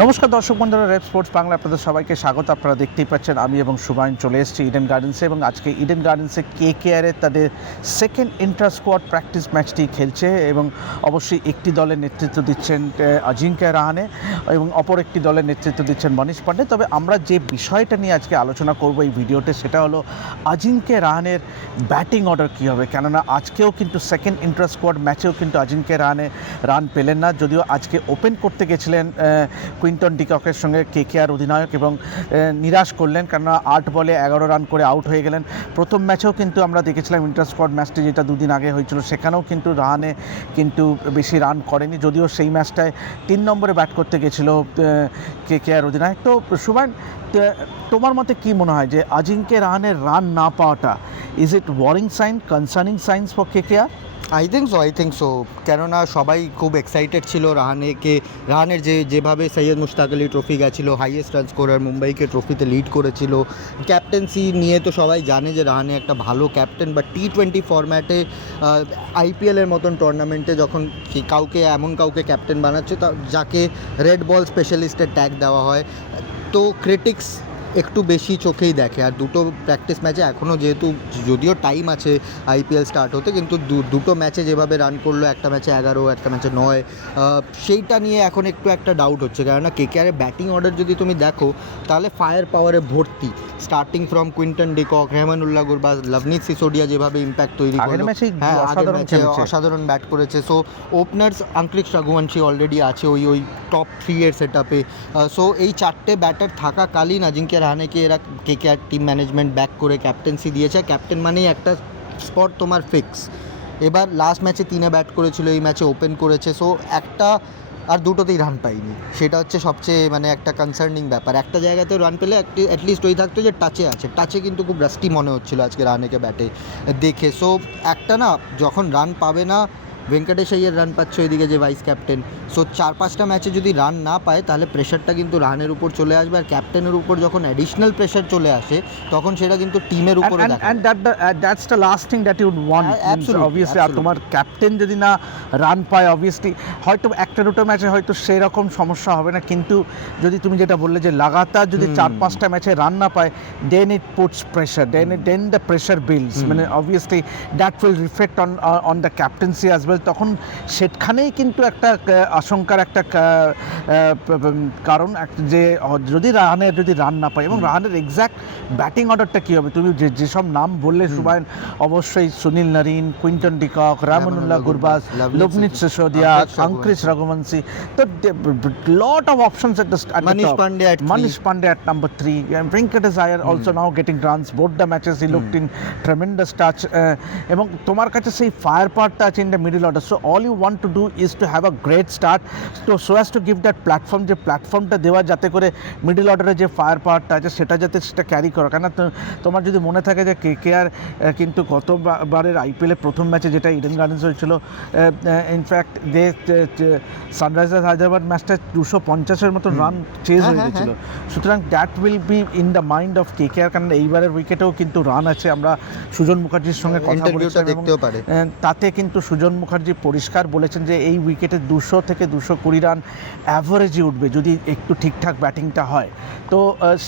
নমস্কার দর্শক বন্ধুরা রেড স্পোর্টস বাংলা আপনাদের সবাইকে স্বাগত। আপনারা দেখতেই পাচ্ছেন আমি এবং সুবাইন চলে এসেছি ইডেন গার্ডেন্সে এবং আজকে ইডেন গার্ডেন্সে কে কে কেয়ারে তাদের সেকেন্ড ইন্টার স্কোয়াড প্র্যাকটিস ম্যাচটি খেলছে এবং অবশ্যই একটি দলের নেতৃত্ব দিচ্ছেন আহ, অজিঙ্ক্য রাহানে এবং অপর একটি দলের নেতৃত্ব দিচ্ছেন মনীষ পান্ডে। তবে আমরা যে বিষয়টা নিয়ে আজকে আলোচনা করব এই ভিডিওতে সেটা হলো অজিঙ্ক্য রাহানের ব্যাটিং অর্ডার কী হবে? কেননা আজকেও কিন্তু সেকেন্ড ইন্টার স্কোয়াড ম্যাচেও কিন্তু অজিঙ্ক্য রাহানে রান পেলেন না। যদিও আজকে ওপেন করতে গেছিলেন কুইন্টন ডিককের সঙ্গে কে কে আর অধিনায়ক এবং নিরাশ করলেন কেননা আট বলে এগারো রান করে আউট হয়ে গেলেন। প্রথম ম্যাচেও কিন্তু আমরা দেখেছিলাম ইন্টার স্কোয়াড ম্যাচটি যেটা দুদিন আগে হয়েছিল, সেখানেও কিন্তু রাহানে কিন্তু বেশি রান করেনি। যদিও সেই ম্যাচটায় তিন নম্বরে ব্যাট করতে গেছিল কে কে আর অধিনায়ক। তো সুবান তোমার মতে কি মনে হয় যে আজিঙ্কে রাহানের রান না পাওয়াটা is it worrying sign concerning signs for K K R I think so I think so কেননা সবাই খুব এক্সাইটেড ছিল রাহানেকে। রাহানের যে, যেভাবে সৈয়দ মুশতাক আলী ট্রফি গেছিল হাইয়েস্ট রান স্কোরার মুম্বাইকে ট্রফিতে লিড করেছিল। ক্যাপ্টেন্সি নিয়ে তো সবাই জানে যে রাহানে একটা ভালো ক্যাপ্টেন বা টি টোয়েন্টি ফরম্যাটে আইপিএলের মতন টুর্নামেন্টে যখন কাউকে, এমন কাউকে ক্যাপ্টেন বানাচ্ছে, তা যাকে রেড বল স্পেশালিস্টের ট্যাগ দেওয়া হয়। তো ক্রিটিক্স একটু বেশি চোখেই দেখে। আর দুটো প্র্যাকটিস ম্যাচে এখনও যেহেতু যদিও টাইম আছে আইপিএল স্টার্ট হতে কিন্তু দুটো ম্যাচে যেভাবে রান করল একটা ম্যাচে এগারো একটা ম্যাচে নয় সেইটা নিয়ে এখন একটু একটা ডাউট হচ্ছে। কেননা কে কেকেআরের ব্যাটিং অর্ডার যদি তুমি দেখো তাহলে ফায়ার পাওয়ারে ভর্তি। Starting from Quinton de Kock Rahmanullah Gurbaz Luvnith Sisodia যেভাবে ইম্প্যাক্ট তৈরি আগের করল। হ্যাঁ আগের অসাধারণ ম্যাচে অসাধারণ ব্যাট করেছে। So openers Angkrish Raghuvanshi already আছে ওই ওই টপ থ্রি এর সেট আপে সো এই চারটে ব্যাটার থাকাকালীন আজিঙ্ক্য রাহানেকে এরা K K R team management back করে ক্যাপ্টেন্সি দিয়েছে। ক্যাপ্টেন মানেই একটা স্পট তোমার ফিক্স এবার লাস্ট ম্যাচে তিনে ব্যাট করেছিল, এই ম্যাচে ওপেন করেছে। সো একটা আর দুটোতেই রান পাইনি। সেটা হচ্ছে সবচেয়ে মানে একটা কনসার্নিং ব্যাপার। একটা জায়গাতে রান পেলে অ্যাটলিস্ট ওই থাকতো যে টাচে আছে। টাচে কিন্তু খুব রাস্টি মনে হচ্ছিল আজকে রানেকে ব্যাটে দেখে। সো একটা না, যখন রান পাবে না ভেঙ্কটেশ আইয়ের রান পাচ্ছে ওইদিকে যে ভাইস ক্যাপ্টেন সো চার পাঁচটা ম্যাচে যদি রান না পায় তাহলে প্রেশারটা কিন্তু রানের উপর চলে আসবে। আর ক্যাপ্টেনের উপর যখন অ্যাডিশনাল প্রেশার চলে আসে তখন সেটা কিন্তু টিমের উপরে you would want Uh, absolutely, obviously আর তোমার ক্যাপ্টেন যদি না রান পায় অবভিয়াসলি হয়তো একটা দুটো ম্যাচে হয়তো সেই রকম সমস্যা হবে না। কিন্তু যদি তুমি যেটা বললে যে লাগাতার যদি চার পাঁচটা ম্যাচে রান না পায় then it puts pressure then then the pressure builds মানে obviously that will reflect on on the captaincy as well তখন সেখানেই কিন্তু একটা আশঙ্কার একটা কারণ যে যদি রানের যদি রান না পায় এবং। রানের এক্স্যাক্ট ব্যাটিং অর্ডারটা কী হবে তুমি যে যেসব নাম বললে সুবায়ন অবশ্যই Sunil Narine Quinton de Kock Rahmanullah Gurbaz Luvnith Luvnith Sisodia Ankush Raghuvanshi তো lot of options at the the Manish top. Pandey at Manish Pandey at number three. And Venkatesh Iyer also now getting runs. Both the matches he looked in tremendous touch. Uh, এবং তোমার কাছে সেই fire পাওয়ারটা আছে in the middle order so all you want to do is to have a great start তো so as to give that platform যে প্ল্যাটফর্মটা দেওয়া যাতে করে মিডল অর্ডারে যে ফায়ার পাওয়ারটা আছে সেটা যাতে সেটা ক্যারি করো। কেন তো- তোমার যদি মনে থাকে যে কে কে আর কিন্তু গতবারের আইপিএলের প্রথম ম্যাচে যেটা ইডেন গার্ডেন্স হয়েছিল in fact they Sunrisers Hyderabad ম্যাচটা দুশো পঞ্চাশের মতো রান চেজ হ্যাঁ, হয়ে হ্যাঁ, গেছিল। সুতরাং that will be in the mind of K K R কারণ এইবারের উইকেটেও কিন্তু রান আছে। আমরা সুজন মুখার্জির সঙ্গে কথা বলেছিলাম তাতে কিন্তু সুজন মুখার্জি পরিষ্কার বলেছেন যে এই উইকেটে দুশো থেকে দুশো কুড়ি রান অ্যাভারেজে উঠবে যদি একটু ঠিকঠাক ব্যাটিংটা হয়। তো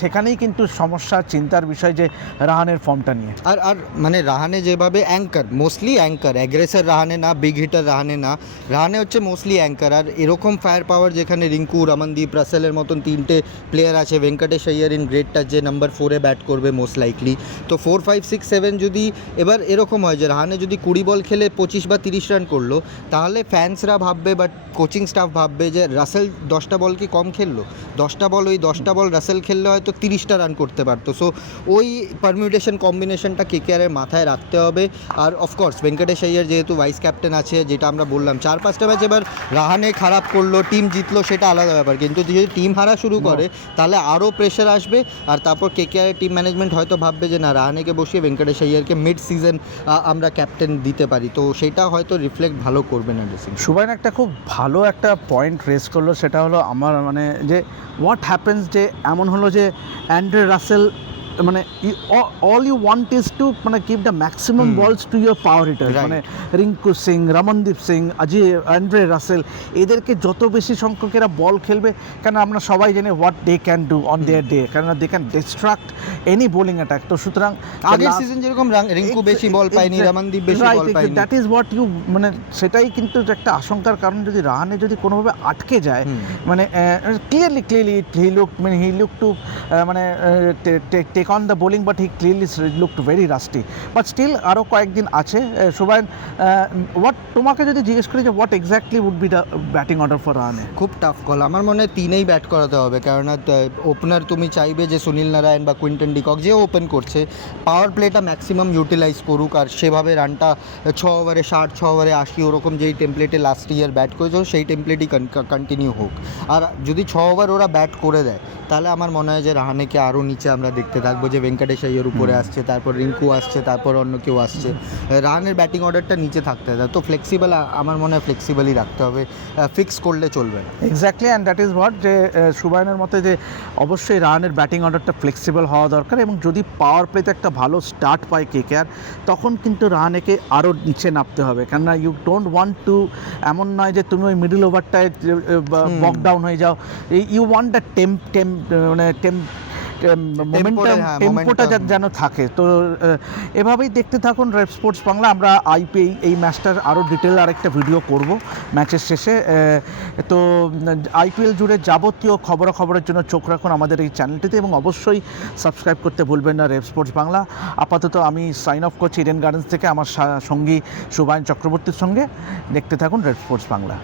সেখানেই কিন্তু সমস্যা, চিন্তার বিষয় যে রাহানের ফর্মটা নিয়ে। আর আর মানে রাহানে যেভাবে anchor mostly anchor aggressor Rahane না বিগ হিটার রাহানে না, রাহানে হচ্ছে মোস্টলি অ্যাঙ্কার আর এরকম ফায়ার পাওয়ার যেখানে রিঙ্কু, রমনদীপ রাসেলের মতন তিনটে প্লেয়ার আছে, Venkatesh Iyer in great touch যে নাম্বার ফোরে ব্যাট করবে মোস্ট লাইকলি তো ফোর ফাইভ সিক্স সেভেন যদি এবার এরকম হয় যে রাহানে যদি কুড়ি বল খেলে পঁচিশ বা তিরিশ রান করল, তাহলে ফ্যান্সরা ভাববে বাট কোচিং স্টাফ ভাববে যে রাসেল দশটা বল কি কম খেললো? দশটা বল ওই দশটা বল রাসেল খেললে হয়তো তিরিশটা রান করতে পারতো। সো ওই পারমিউটেশন কম্বিনেশনটা কেকেআরের মাথায় রাখতে হবে। আর অফকোর্স ভেঙ্কটেশ আইয়ার যেহেতু ভাইস ক্যাপ্টেন আছে যেটা আমরা বললাম চার পাঁচটা ম্যাচ এবার রাহানে খারাপ করল টিম জিতলো সেটা আলাদা ব্যাপার। কিন্তু যদি টিম হারা শুরু করে তাহলে আরও প্রেশার আসবে। আর তারপর কে কেকেআরের টিম ম্যানেজমেন্ট হয়তো ভাববে যে না রাহানেকে বসিয়ে ভেঙ্কটেশ আইয়ারকে মিড সিজন আমরা ক্যাপ্টেন দিতে পারি। তো সেটা হয়তো রিফ্লেক্ট ভালো করবে না ড্রেসিং সুবাইন একটা খুব ভালো একটা পয়েন্ট রেস করল সেটা হলো আমার মানে যে হোয়াট হ্যাপেন্স যে এমন হলো যে অ্যান্ড্রে রাসেল মানে all you want is to মানে give the maximum Hmm. Balls to your power hitter মানে রিঙ্কু সিং রমনদীপ সিং অজয় অ্যান্ড্রে রাসেল এদেরকে যত বেশি সংখ্যক এরা বল খেলবে কেন আমরা সবাই জানি what they can do on their day কেননা they can distract any bowling attack তো সুতরাং আগের সিজন যেরকম রিঙ্কু বেশি বল পায়নি রামানদীপ বেশি বল পায়নি। দ্যাট ইজ হোয়াট ইউ মানে সেটাই কিন্তু একটা আশঙ্কার কারণ যদি রাহানে যদি কোনোভাবে আটকে যায় মানে ক্লিয়ারলি ক্লিয়ারলি হি লুক মানে হি লুক টু মানে take on the bowling but he clearly look to very rusty but still আরও কয়েকদিন আছে। সুবাইন হোয়াট তোমাকে যদি জিজ্ঞেস করি যে what exactly would be the batting order for Rahane খুব টাফ কল আমার মনে হয় তিনেই ব্যাট করাতে হবে, কেননা ওপেনার তুমি চাইবে যে সুনীল নারায়ণ বা কুইন্টন ডিকক যে ওপেন করছে পাওয়ার প্লেটা ম্যাক্সিমাম ইউটিলাইজ করুক, আর সেভাবে রানটা ছ ওভারে ষাট, ছ ওভারে আশি, ওরকম যেই টেমপ্লেটে লাস্ট ইয়ার ব্যাট করেছিল, সেই টেমপ্লেটই কন্টিনিউ হোক। আর যদি ছ ওভার ওরা ব্যাট করে দেয়, তাহলে আমার মনে হয় যে রাহানেকে আরও নিচে আমরা দেখতে থাকব যে ভেঙ্কটেশ আইয়ের উপরে আসছে তারপর রিঙ্কু আসছে তারপর অন্য কেউ আসছে। রাহানের ব্যাটিং অর্ডারটা নিচে থাকতে হবে। তো ফ্লেক্সিবল আমার মনে হয় ফ্লেক্সিবলই রাখতে হবে। ফিক্স করলে চলবে। না exactly and that is what যে সুবায়নের মতে যে অবশ্যই রানের ব্যাটিং অর্ডারটা ফ্লেক্সিবল হওয়া দরকার এবং যদি পাওয়ার প্লেতে একটা ভালো স্টার্ট পায় কে কে আর তখন কিন্তু রাহানেকে আরও নিচে নামতে হবে। কেননা ইউ ডোন্ট ওয়ান্ট টু এমন নয় যে তুমি ওই মিডল ওভারটায় বক ডাউন হয়ে যাও। ইউ ওয়ান্ট দ্য টেম্প টেম মানে টেম মোমেন্টাম হ্যাঁ, টেম্পোটা যেন থাকে। তো এভাবেই দেখতে থাকুন রেড স্পোর্টস বাংলা আমরা আইপিএল এই ম্যাচটার আরও ডিটেল আরেকটা ভিডিও করব ম্যাচের শেষে। তো আইপিএল জুড়ে যাবতীয় খবরাখবরের জন্য চোখ রাখুন আমাদের এই চ্যানেলটিতে এবং অবশ্যই সাবস্ক্রাইব করতে ভুলবেন না রেড স্পোর্টস বাংলা আপাতত আমি সাইন অফ করছি ইডেন গার্ডেন্স থেকে আমার সঙ্গী সুবায়ন চক্রবর্তীর সঙ্গে। দেখতে থাকুন রেড স্পোর্টস বাংলা